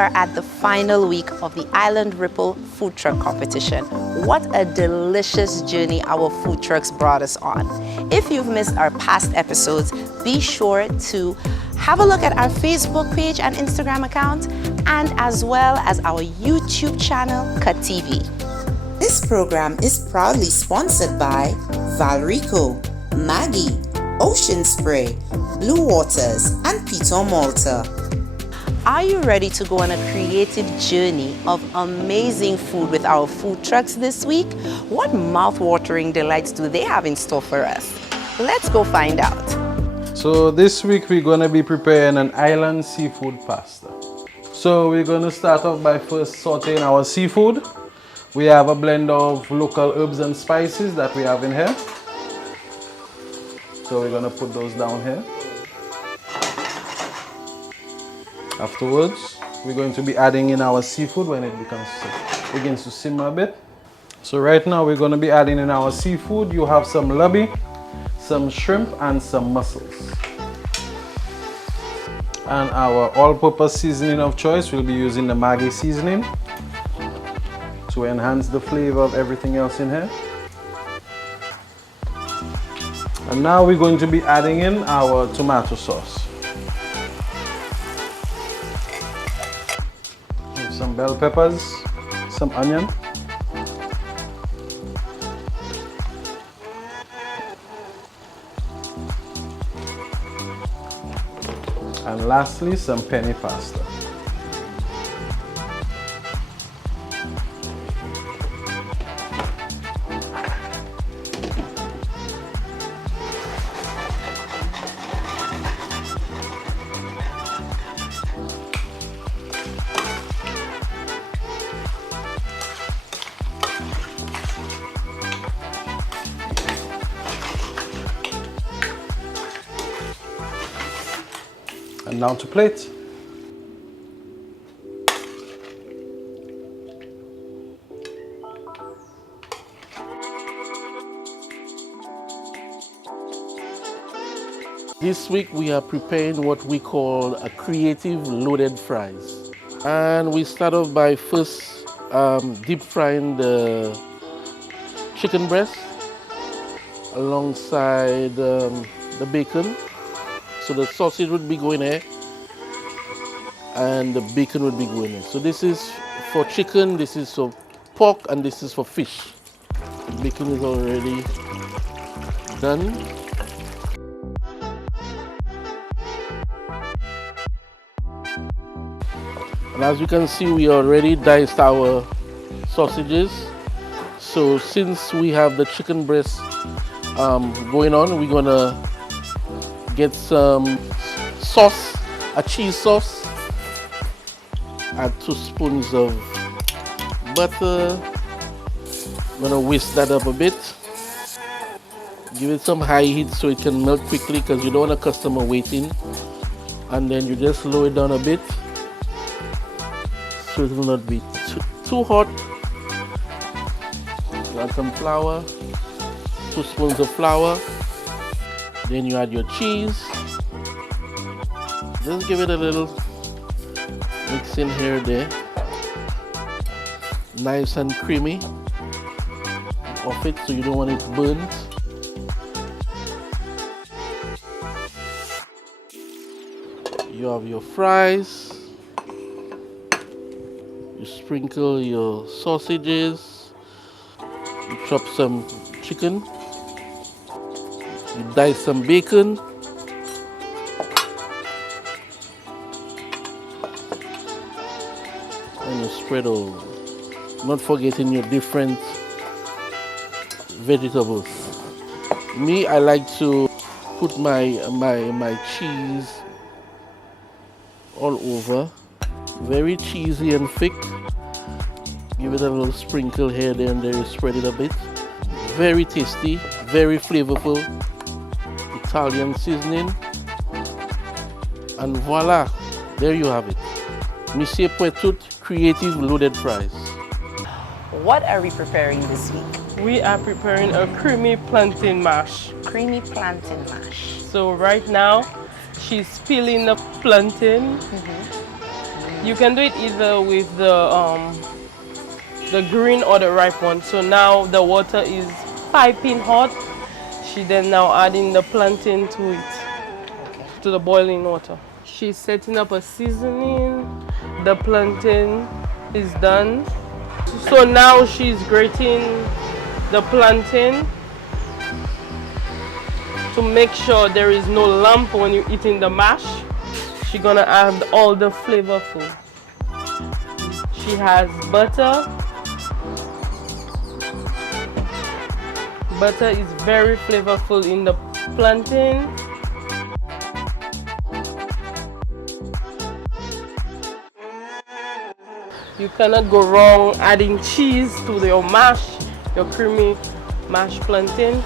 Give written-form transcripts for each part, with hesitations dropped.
are at the final week of the Island Ripple Food Truck Competition. What a delicious journey our food trucks brought us on. If you've missed our past episodes, be sure to have a look at our Facebook page and Instagram account, and as well as our YouTube channel, Cut TV. This program is proudly sponsored by Valrico, Maggie, Ocean Spray, Blue Waters, and Peter Malta. Are you ready to go on a creative journey of amazing food with our food trucks this week? What mouth-watering delights do they have in store for us? Let's go find out. So this week we're going to be preparing an island seafood pasta. So we're going to start off by first sauteing our seafood. We have a blend of local herbs and spices that we have in here. So we're going to put those down here. Afterwards, we're going to be adding in our seafood when it begins to simmer a bit. So right now we're going to be adding in our seafood. You have some lobby, some shrimp, and some mussels. And our all-purpose seasoning of choice, we'll be using the Maggi seasoning to enhance the flavor of everything else in here. And now we're going to be adding in our tomato sauce. Some bell peppers, some onion. And lastly, some penne pasta. And now to plate. This week we are preparing what we call a creative loaded fries. And we start off by first deep frying the chicken breast alongside the bacon. So the sausage would be going there and the bacon would be going in. So this is for chicken, this is for pork, and this is for fish. The bacon is already done. And as you can see, we already diced our sausages. So since we have the chicken breast going on, we're gonna get some sauce, a cheese sauce. Add 2 spoons of butter. I'm gonna whisk that up a bit. Give it some high heat so it can melt quickly because you don't want a customer waiting. And then you just lower it down a bit so it will not be too hot. You add some flour, 2 spoons of flour. Then you add your cheese. Just give it a little mix in here there. Nice and creamy off it so you don't want it burnt. You have your fries. You sprinkle your sausages. You chop some chicken. You dice some bacon. And you spread over. Not forgetting your different vegetables. Me, I like to put my cheese all over. Very cheesy and thick. Give it a little sprinkle here, there, and there. You spread it a bit. Very tasty, very flavorful. Italian seasoning. And voila, there you have it. Monsieur Poitout creative loaded fries. What are we preparing this week? We are preparing a creamy plantain mash. Creamy plantain mash. So right now, she's peeling the plantain. You can do it either with the green or the ripe one. So now the water is piping hot. She then now adding the plantain to it, to the boiling water. She's setting up a seasoning. The plantain is done. So now she's grating the plantain to make sure there is no lump when you're eating the mash. She's gonna add all the flavorful. She has butter. Butter is very flavorful in the plantain. You cannot go wrong adding cheese to your mash, your creamy mashed plantain.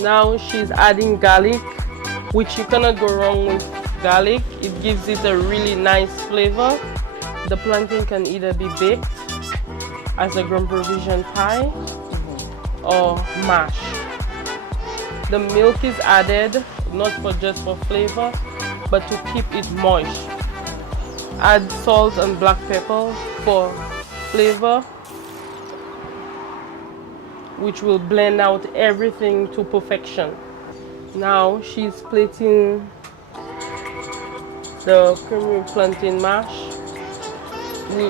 Now she's adding garlic, which you cannot go wrong with garlic. It gives it a really nice flavor. The plantain can either be baked as a grand provision pie or mash. The milk is added not for just for flavor, but to keep it moist. Add salt and black pepper for flavor, which will blend out everything to perfection. Now she's plating the creamy plantain mash,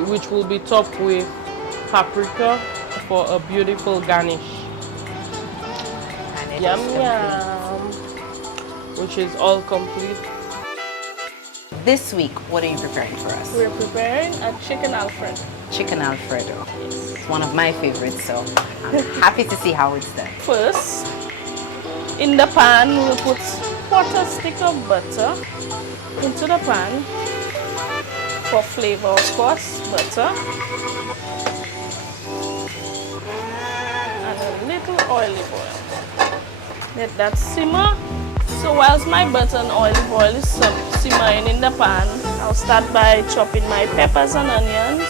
which will be topped with paprika for a beautiful garnish. And it Yum is yum, which is all complete. This week, what are you preparing for us? We're preparing a chicken Alfredo. Chicken Alfredo. It's one of my favorites, so I'm happy to see how it's done. First, in the pan, we'll put quarter stick of butter into the pan for flavor, of course, butter. And a little olive oil. Let that simmer. So whilst my butter and olive oil is simmering in the pan, I'll start by chopping my peppers and onions.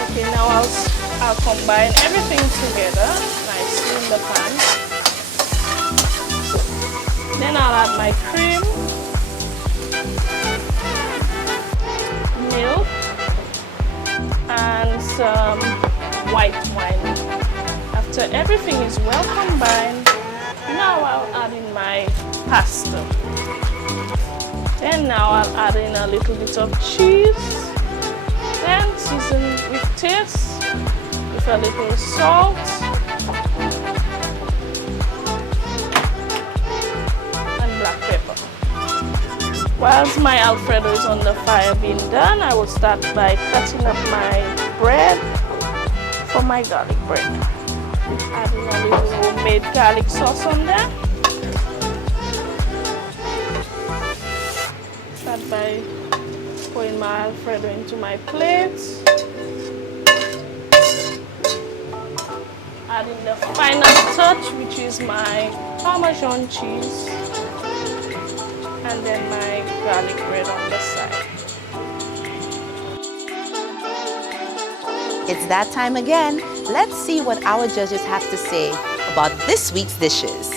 Okay, now I'll combine everything together nicely in the pan. Then I'll add my cream, milk, and some white wine. After everything is well combined, now I'll add in my pasta. Then now I'll add in a little bit of cheese. Then season with taste, with a little salt and black pepper. Whilst my Alfredo is on the fire being done, I will start by cutting up my bread for my garlic bread. Adding a little homemade garlic sauce on there. Start by pouring my Alfredo into my plate. Adding the final touch, which is my Parmesan cheese. And then my garlic bread on the side. It's that time again. Let's see what our judges have to say about this week's dishes.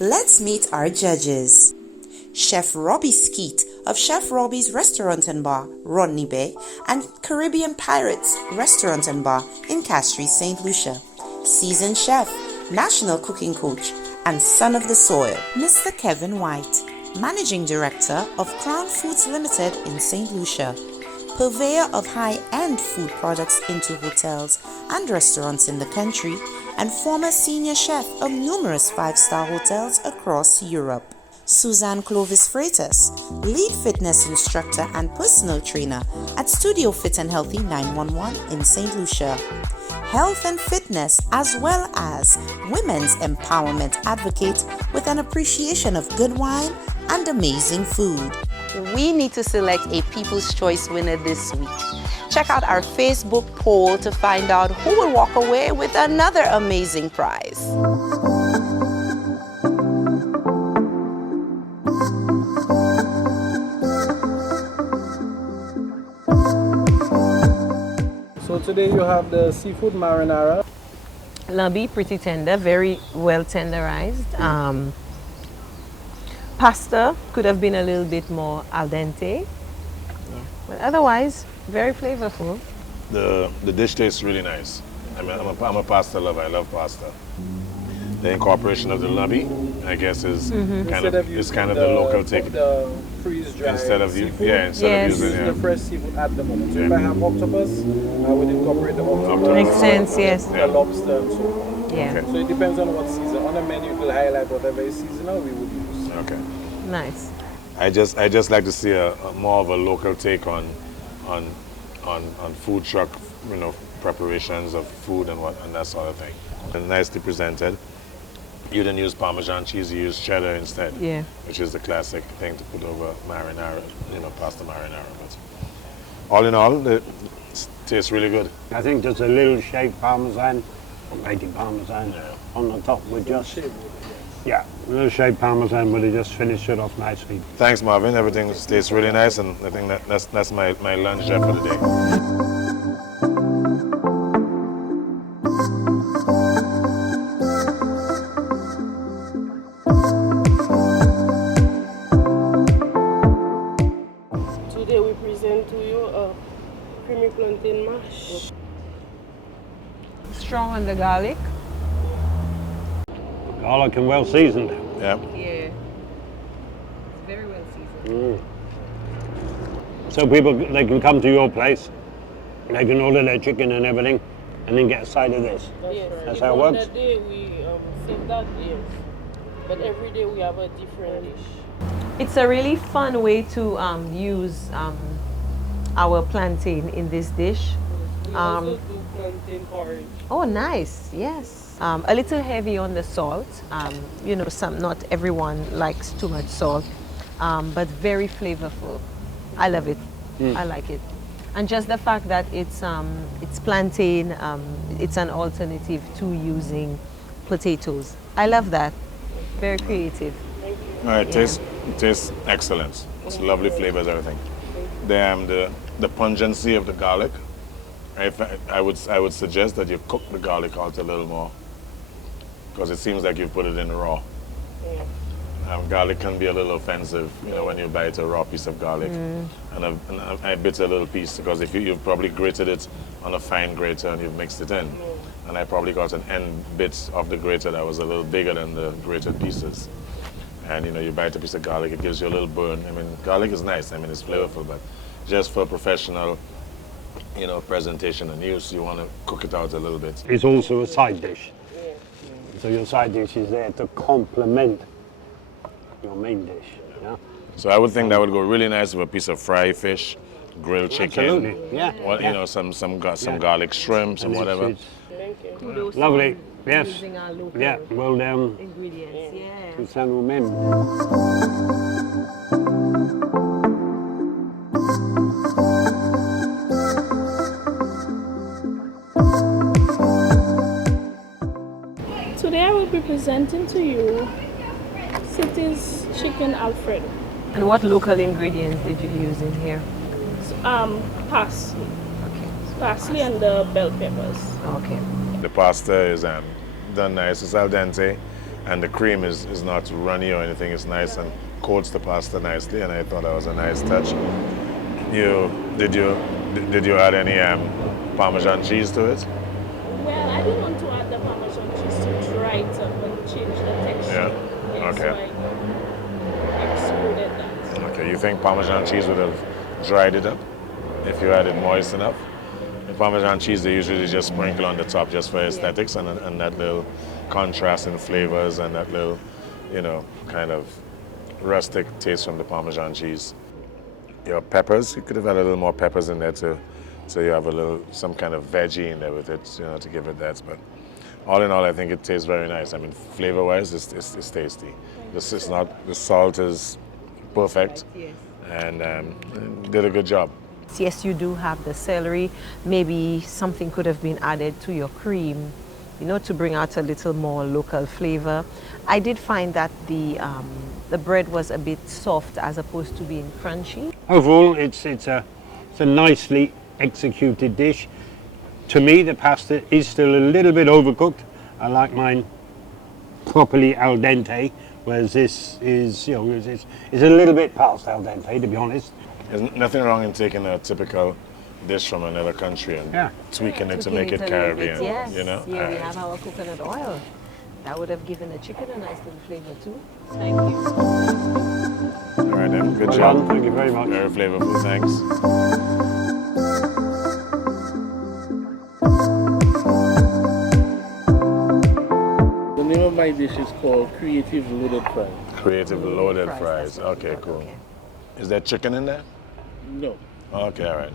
Let's meet our judges. Chef Robbie Skeet of Chef Robbie's Restaurant and Bar, Rodney Bay, and Caribbean Pirates Restaurant and Bar in Castries, St. Lucia. Seasoned chef, national cooking coach, and son of the soil, Mr. Kevin White, Managing Director of Crown Foods Limited in St. Lucia, purveyor of high-end food products into hotels and restaurants in the country, and former senior chef of numerous five-star hotels across Europe. Suzanne Clovis Freitas, lead fitness instructor and personal trainer at Studio Fit and Healthy 911 in St. Lucia. Health and fitness as well as women's empowerment advocate with an appreciation of good wine and amazing food. We need to select a People's Choice winner this week. Check out our Facebook poll to find out who will walk away with another amazing prize. So today you have the seafood marinara. Lambi, pretty tender, very well tenderized. pasta could have been a little bit more al dente. Yeah. But otherwise, very flavorful. The dish tastes really nice. I mean, I'm a pasta lover. I love pasta. The incorporation of the nubby, I guess, is kind of the local take. The freeze-dried Instead of seafood, instead of using the fresh seafood at the moment. So if I have octopus, I would incorporate the octopus. Makes sense, yes. The lobster and so on. Yeah. Okay. So it depends on what season. On the menu, it will highlight whatever is seasonal we would use. Okay. Nice. I just like to see a more of a local take on food truck, preparations of food and that sort of thing. And nicely presented. You didn't use Parmesan cheese, you used cheddar instead. Yeah. Which is the classic thing to put over marinara, pasta marinara. But all in all, it tastes really good. I think just a little shaved Parmesan, or baking Parmesan on the top would just, a little shaved Parmesan would have just finished it off nicely. Thanks, Marvin. Everything tastes really nice, and I think that's my lunch there for the day. Today we present to you a creamy plantain mash. Strong on the garlic. Garlic and well seasoned. Yeah. Yeah. It's very well seasoned. So people, they can come to your place, they can order their chicken and everything, and then get a side of this. Yes. That's If how it on works? that day we save that, yes. But every day we have a different dish. It's a really fun way to use our plantain in this dish. We also do plantain porridge. Oh, nice. Yes. A little heavy on the salt. Not everyone likes too much salt, but very flavorful. I love it. I like it. And just the fact that it's plantain, it's an alternative to using potatoes. I love that. Very creative. All right, tastes excellent. It's lovely flavors, everything. The pungency of the garlic. I would suggest that you cook the garlic out a little more, because it seems like you put it in raw. Garlic can be a little offensive, when you bite a raw piece of garlic. And I bit a little piece, because if you've probably grated it on a fine grater and you've mixed it in. And I probably got an end bit of the grater that was a little bigger than the grated pieces. And you bite a piece of garlic, it gives you a little burn. I mean, garlic is nice, it's flavorful, but just for professional, presentation and use, you want to cook it out a little bit. It's also a side dish. So your side dish is there to complement your main dish. Yeah? So I would think that would go really nice with a piece of fried fish, grilled chicken. Absolutely, yeah. Well, some garlic shrimp, some And whatever. Kudos Lovely, on yes. Using our local Yeah, well done ingredients. Yeah. to San Romain. Today I will be presenting to you City's Chicken Alfredo. And what local ingredients did you use in here? Parsley. Okay. Parsley and the bell peppers. Okay. The pasta is done nice. It's al dente, and the cream is not runny or anything. It's nice and coats the pasta nicely, and I thought that was a nice touch. Did you add any Parmesan cheese to it? Well, I didn't want to add the Parmesan cheese to dry it up and change the texture. Yeah. Yes, Okay. So I excluded that. Okay. You think Parmesan cheese would have dried it up if you had it moist enough? The Parmesan cheese they usually just sprinkle on the top just for aesthetics and that little contrast in flavors and that little, kind of rustic taste from the Parmesan cheese. Your peppers, you could have had a little more peppers in there too, so you have some kind of veggie in there with it, to give it that. But all in all, I think it tastes very nice. I mean, flavor-wise, it's tasty. The salt is perfect, and did a good job. Yes, you do have the celery. Maybe something could have been added to your cream, to bring out a little more local flavor. I did find that the bread was a bit soft as opposed to being crunchy. Overall, it's a nicely executed dish. To me, the pasta is still a little bit overcooked. I like mine properly al dente, Whereas this is, it's a little bit past al dente, to be honest. There's nothing wrong in taking a typical dish from another country and tweaking it to make it a little Caribbean. bit, yes. You know. Yeah, we have our coconut oil. That would have given the chicken a nice little flavor too. Thank you. All right then. Good Well job. done, thank you very much. Very flavorful. Thanks. The name of my dish is called Creative Loaded Fries. Creative loaded fries. Okay, cool. Is there chicken in there? No, Okay, all right.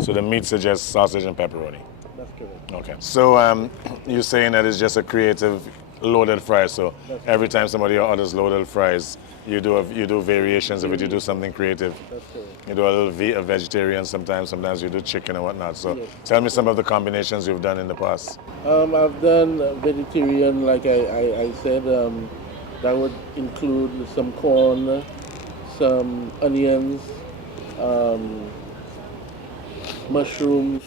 So the meat suggests sausage and pepperoni. that's correct. Okay. So you're saying that it's just a creative loaded fry. So every time somebody orders loaded fries, you do variations of it. You do something creative. That's correct. You do a little a vegetarian sometimes. Sometimes you do chicken and whatnot. So tell me some of the combinations you've done in the past. I've done vegetarian, like I said. That would include some corn, some onions, mushrooms,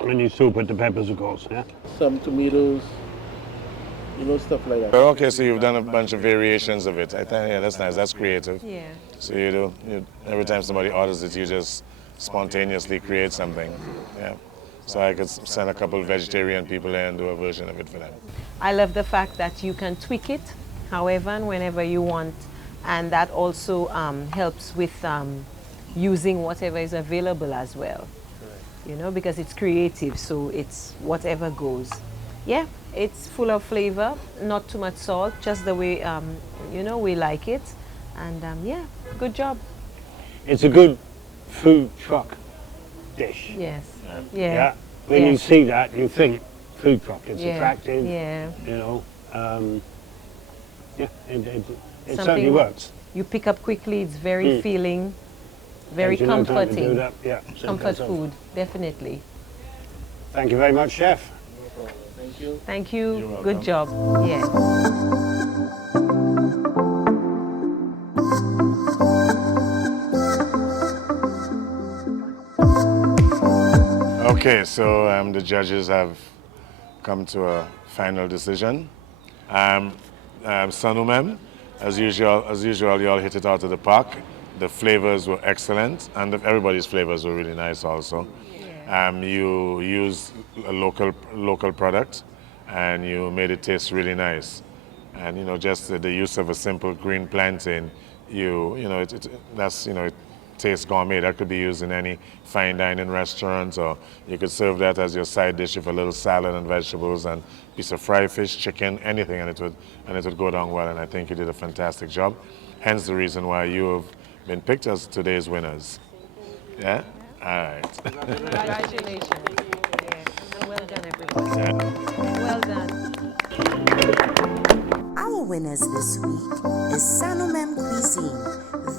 And you still put the peppers, of course, yeah? some tomatoes, stuff like that. Okay, so you've done a bunch of variations of it. I think, yeah, that's nice. That's creative. Yeah. So every time somebody orders it, you just spontaneously create something. Yeah. So I could send a couple vegetarian people there and do a version of it for them. I love the fact that you can tweak it however and whenever you want, and that also helps with using whatever is available as well. Because it's creative, so it's whatever goes. Yeah, it's full of flavor, not too much salt, just the way we like it, and yeah, good job. It's a good food truck dish. Yes. Yeah. When you see that, you think food truck. It's attractive. Yeah. It certainly Something works. You pick up quickly. It's very feeling, very Takes you no time to do comforting. that. Yeah. Comfort food, definitely. Thank you very much, Chef. Thank you. Thank you. You're Good job. Yeah. Okay, so the judges have come to a final decision. Sanumem, as usual, you all hit it out of the park. The flavors were excellent, and everybody's flavors were really nice also. You used a local product, and you made it taste really nice. And just the use of a simple green plantain, it tastes gourmet. That could be used in any fine dining restaurant, or you could serve that as your side dish with a little salad and vegetables and piece of fried fish, chicken, anything, and it would go down well. And I think you did a fantastic job. Hence the reason why you have been picked as today's winners. Yeah? All right. Congratulations. Yeah. And well done, everybody. Yeah. Well done. Our winners this week is Sanumem Cuisine.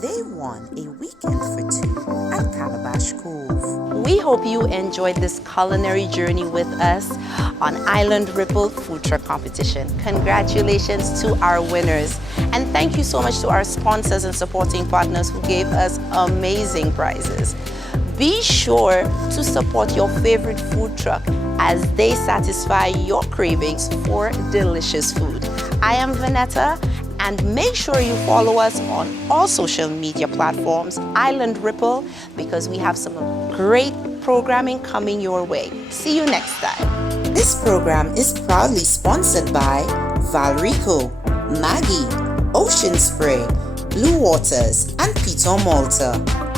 They won a weekend for two at Calabash Cove. We hope you enjoyed this culinary journey with us on Island Ripple Food Truck Competition. Congratulations to our winners. And thank you so much to our sponsors and supporting partners who gave us amazing prizes. Be sure to support your favorite food truck as they satisfy your cravings for delicious food. I am Vanetta, and make sure you follow us on all social media platforms, Island Ripple, because we have some great programming coming your way. See you next time. This program is proudly sponsored by Valrico, Maggie, Ocean Spray, Blue Waters, and Piton Malta.